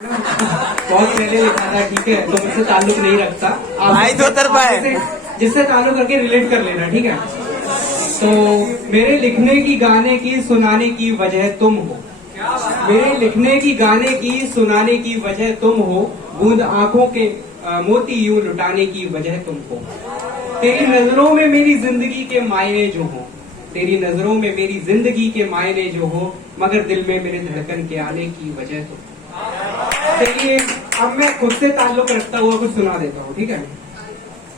बहुत पहले लिखा था, ठीक है, तो मुझसे ताल्लुक नहीं रखता। भाई तो उतर पाए। जिससे ताल्लुक करके रिलेट कर लेना, ठीक है। तो मेरे लिखने की, गाने की, सुनाने की वजह तुम हो। मेरे लिखने की, गाने की, सुनाने की वजह तुम हो। बूंद आंखों के मोती यूं लुटाने की वजह तुम हो। तेरी नजरों में मेरी जिंदगी के मायने जो हो, तेरी नजरों में मेरी जिंदगी के मायने जो हो, मगर दिल में मेरे धड़कन के आने की वजह तुम हो। देखिए, अब मैं खुद से ताल्लुक रखता हुआ कुछ सुना देता हूँ, ठीक है।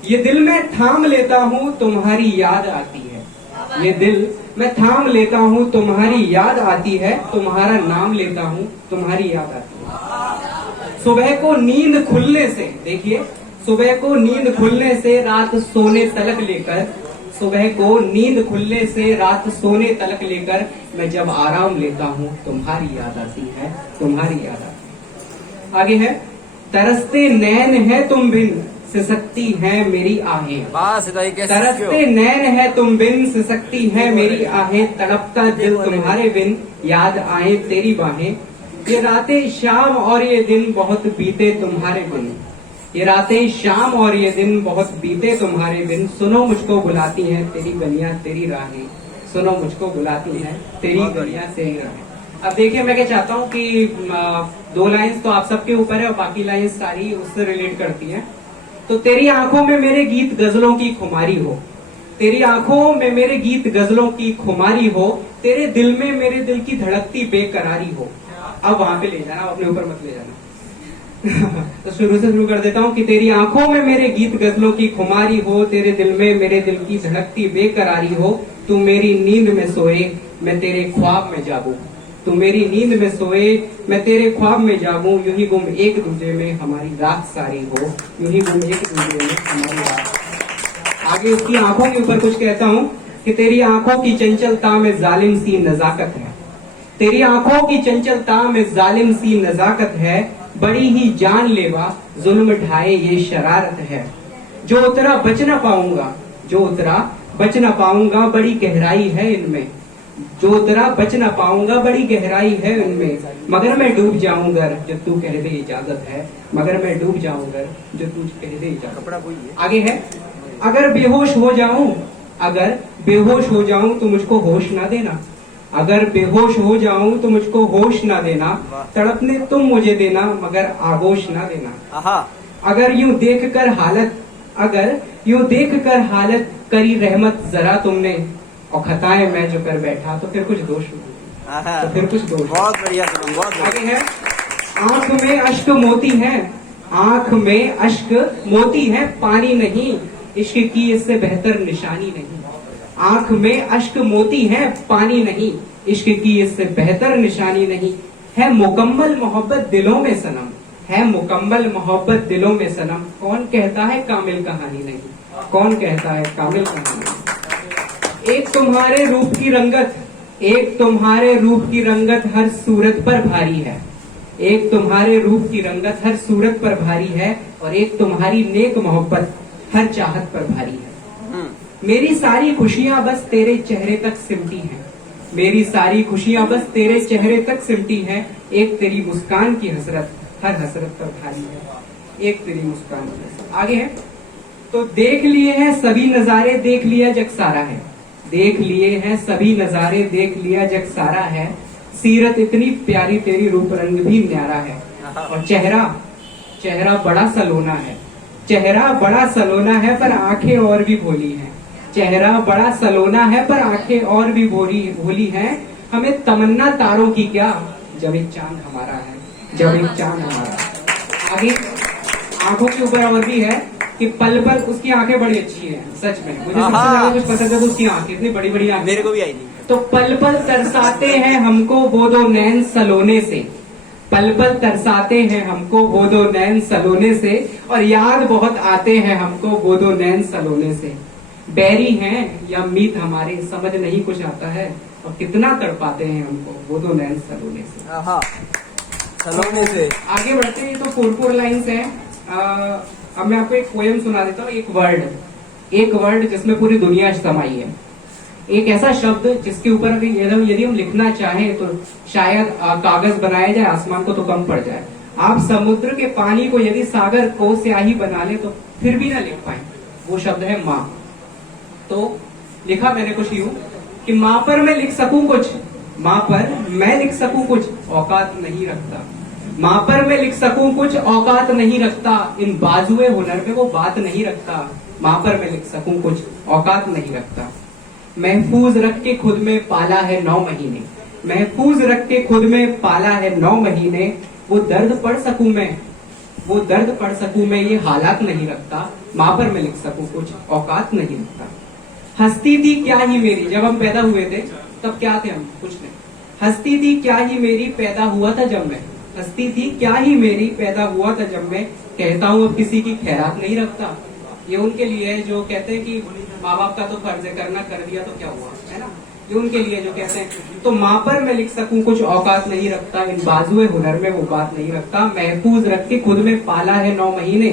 ये दिल मैं थाम लेता हूँ, तुम्हारी याद आती है। ये दिल मैं थाम लेता हूँ, तुम्हारी याद आती है। तुम्हारा नाम लेता हूँ, तुम्हारी याद आती है। सुबह को नींद खुलने से, देखिए, सुबह को नींद खुलने से रात सोने तलक लेकर, सुबह को नींद खुलने से रात सोने तलक लेकर, मैं जब आराम लेता हूँ, तुम्हारी याद आती है, तुम्हारी याद आती है। आगे है, तरसते नैन है तुम बिन, सिसकती है मेरी आहें। तरसते नैन है तुम बिन, सिसकती है मेरी आहें। तड़पता दिल तुम्हारे बिन, याद आए तेरी बाहें। ये रातें शाम और ये दिन बहुत बीते तुम्हारे बिन। ये रातें शाम और ये दिन बहुत बीते तुम्हारे बिन। सुनो मुझको बुलाती हैं तेरी गलियां तेरी राहें। सुनो मुझको बुलाती हैं तेरी गलियां तेरी राहें। अब देखिए, मैं क्या चाहता हूँ कि 2 लाइंस तो आप सबके ऊपर है और बाकी लाइंस सारी उससे रिलेट करती हैं। तो तेरी आंखों में मेरे गीत गजलों की खुमारी हो। तेरी आंखों में मेरे गीत गजलों की खुमारी हो। तेरे दिल में मेरे दिल की धड़कती बेकरारी हो। अब वहां पे ले जाना, अपने ऊपर मत ले जाना। तो शुरू से शुरू कर देता हूँ कि तेरी आंखों में मेरे गीत गजलों की खुमारी हो। तेरे दिल में मेरे दिल की धड़कती बेकरारी हो। तू मेरी नींद में सोए, मैं तेरे ख्वाब में जागूं। तू मेरी नींद में सोए, मैं तेरे ख्वाब में जागूं। यूं ही गुम एक दूजे में हमारी रात सारी हो। यूं ही गुम एक दूजे में हमारी रात। आगे उसकी आंखों के ऊपर कुछ कहता हूँ कि तेरी आंखों की चंचलता में जालिम सी नजाकत है। तेरी आंखों की चंचलता में जालिम सी नजाकत है। बड़ी ही जानलेवा जुल्म ढाए ये शरारत है। जो उतरा बच न पाऊंगा, जो उतरा बच न पाऊंगा, बड़ी गहराई है इनमें। जो उतरा बच न पाऊंगा, बड़ी गहराई है उनमें। मगर मैं डूब जाऊंगा जब तू कह दे इजाजत है। मगर मैं डूब जाऊंगा जब तू कह दे इजाजत। आगे है, अगर बेहोश हो जाऊं, अगर बेहोश हो जाऊं तो मुझको होश ना देना। अगर बेहोश हो जाऊं तो मुझको होश ना देना। तड़पने तुम मुझे देना, मगर आगोश ना देना। अगर यूं देख कर हालत, अगर यूं देख कर हालत करी रहमत जरा तुमने, और खताएं मैं जो कर बैठा तो फिर कुछ दोष, तो फिर कुछ दोष। बहुत बढ़िया, बहुत आगे है, आंख में अश्क मोती है। आंख में अश्क मोती है, पानी नहीं। इश्क की इससे बेहतर निशानी नहीं। आंख में अश्क मोती है, पानी नहीं। इश्क की इससे बेहतर निशानी नहीं। है मुकम्मल मोहब्बत दिलों में सनम, है मुकम्मल मोहब्बत दिलों में सनम। कौन कहता है कामिल कहानी नहीं, कौन कहता है कामिल कहानी नहीं। एक तुम्हारे रूप की रंगत, एक तुम्हारे रूप की रंगत हर सूरत पर भारी है। एक तुम्हारे रूप की रंगत हर सूरत पर भारी है। और एक तुम्हारी नेक मोहब्बत हर चाहत पर भारी है। मेरी सारी खुशियां बस तेरे चेहरे तक सिमटी हैं। मेरी सारी खुशियां बस तेरे चेहरे तक सिमटी हैं। एक तेरी मुस्कान की हसरत हर हसरत पर भारी है। एक तेरी मुस्कान की हसरत। आगे है, तो देख लिए हैं सभी नजारे, देख लिया जग सारा है। देख लिए हैं सभी नजारे, देख लिया जग सारा है। सीरत इतनी प्यारी तेरी, रूप रंग भी न्यारा है। और चेहरा, चेहरा बड़ा सलोना है। चेहरा बड़ा सलोना है, पर आंखें और भी भोली हैं। चेहरा बड़ा सलोना है, पर आंखें और भी भोली हैं। हमें तमन्ना तारों की क्या, जब एक चांद हमारा है, जब एक चांद हमारा है। आगे आंखों के ऊपर और भी है कि पल पल, उसकी आंखें बड़ी अच्छी हैं, सच में मुझे सबसे ज्यादा कुछ पसंद है तो उसकी आंखें, इतनी बड़ी बड़ी आंखें मेरे को भी आई नहीं। तो पल पल तरसाते हैं हमको वो दो नैन सलोने से। पल पल तरसाते हैं हमको वो दो नैन सलोने से। और याद बहुत आते हैं हमको वो दो नैन सलोने से। बैरी हैं या मीत हमारे, समझ नहीं कुछ आता है। और कितना तड़पाते हैं हमको वो दो नैन सलोने से। सलोने से आगे बढ़ते हैं तो 4 लाइन्स हैं। अब मैं आपको एक पोएम सुना देता हूँ। एक वर्ड जिसमें पूरी दुनिया समाई है। एक ऐसा शब्द जिसके ऊपर यदि हम लिखना चाहें तो शायद कागज बनाया जाए, आसमान को तो कम पड़ जाए। आप समुद्र के पानी को यदि सागर को स्याही बना ले तो फिर भी ना लिख पाए। वो शब्द है माँ। तो लिखा मैंने कुछ यूं कि माँ पर मैं लिख सकूं कुछ, माँ पर मैं लिख सकूं कुछ, औकात नहीं रखता। माँ पर मैं लिख सकूं कुछ, औकात नहीं रखता। इन बाजुए हुनर में वो बात नहीं रखता। माँ पर मैं लिख सकूं कुछ, औकात नहीं रखता। महफूज रख के खुद में पाला है 9 महीने, महफूज रख के खुद में पाला है 9 महीने। वो दर्द पढ़ सकूं मैं, वो दर्द पढ़ सकूं मैं, ये हालात नहीं रखता। माँ पर मैं लिख सकूं कुछ, औकात नहीं रखता। हस्ती थी क्या ही मेरी, जब हम पैदा हुए थे तब क्या थे हम, कुछ नहीं। हस्ती थी क्या ही मेरी, पैदा हुआ था जब मैं, हस्ती थी क्या ही मेरी, पैदा हुआ था जब मैं। कहता हूँ अब किसी की खैरात नहीं रखता। ये उनके लिए है जो कहते हैं कि माँ बाप का तो फर्ज है करना, कर दिया तो क्या हुआ, है ना। ये उनके लिए जो कहते हैं। तो माँ पर मैं लिख सकूं कुछ, औकात नहीं रखता। इन बाजुए हुनर में वो बात नहीं रखता। महफूज रख के खुद में पाला है 9 महीने,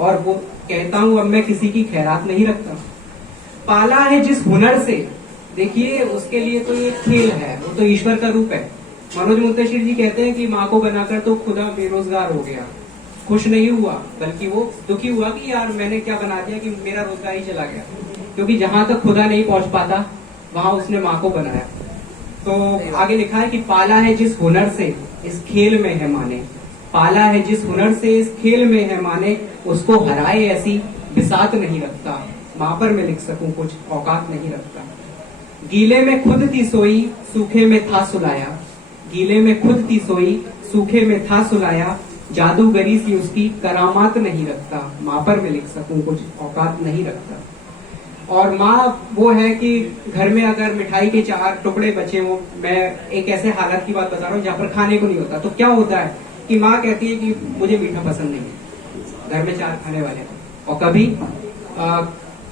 और वो कहता हूँ अब मैं किसी की खैरात नहीं रखता। पाला है जिस हुनर से, देखिए उसके लिए तो ये खेल है, वो तो ईश्वर का रूप है। मनोज मुंतशिर जी कहते हैं कि माँ को बनाकर तो खुदा बेरोजगार हो गया, खुश नहीं हुआ, बल्कि वो दुखी हुआ कि यार मैंने क्या बना दिया कि मेरा रोजगार ही चला गया। क्योंकि जहां तक खुदा नहीं पहुंच पाता वहां उसने माँ को बनाया। तो आगे लिखा है कि पाला है जिस हुनर से इस खेल में है माने, पाला है जिस हुनर से इस खेल में है माने। उसको हराए ऐसी बिसात नहीं रखता। माँ पर मैं लिख सकूं कुछ, औकात नहीं रखता। गीले में खुद थी सोई, सूखे में था सुलाया, गीले में खुद थी सोई, सूखे में था सुलाया। जादूगरी सी उसकी करामात नहीं रखता। माँ पर मैं लिख सकूं कुछ, औकात नहीं रखता। और माँ वो है कि घर में अगर मिठाई के 4 टुकड़े बचे हो, मैं एक ऐसे हालत की बात बता रहा हूँ जहाँ पर खाने को नहीं होता, तो क्या होता है कि माँ कहती है कि मुझे मीठा पसंद नहीं है, घर में 4 खाने वाले हैं। और कभी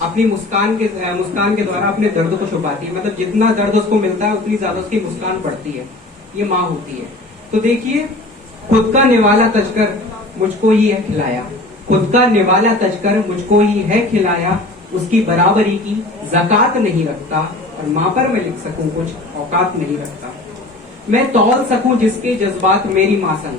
अपनी मुस्कान के द्वारा अपने दर्द को छुपाती है। मतलब जितना दर्द उसको मिलता है उतनी ज्यादा उसकी मुस्कान पड़ती है। ये माँ होती है। तो देखिए, खुद का निवाला तजकर मुझको ही है खिलाया, खुद का निवाला तजकर मुझको ही है खिलाया। उसकी बराबरी की ज़कात नहीं रखता। और माँ पर मैं लिख सकूं कुछ, औकात नहीं रखता। मैं तौल सकूं जिसके जज्बात मेरी माँ संग,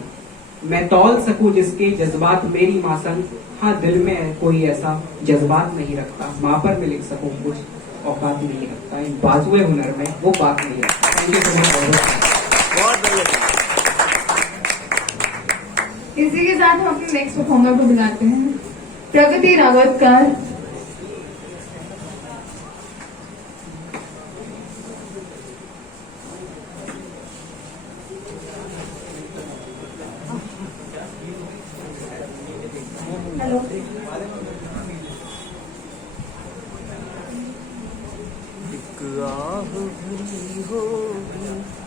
मैं तौल सकूं जिसके जज्बात मेरी माँ संग। हाँ, दिल में कोई ऐसा जज्बात नहीं रखता। माँ पर मैं लिख सकूं कुछ, औकात नहीं रखता। इन बाजुए हुनर में वो बात नहीं रखता। Thank you so much. बहुत बढ़िया। इसी के साथ हम अपने नेक्स्ट परफॉर्मर को बुलाते हैं, प्रगति रावतकर। हेलो। एक आह भरी होगी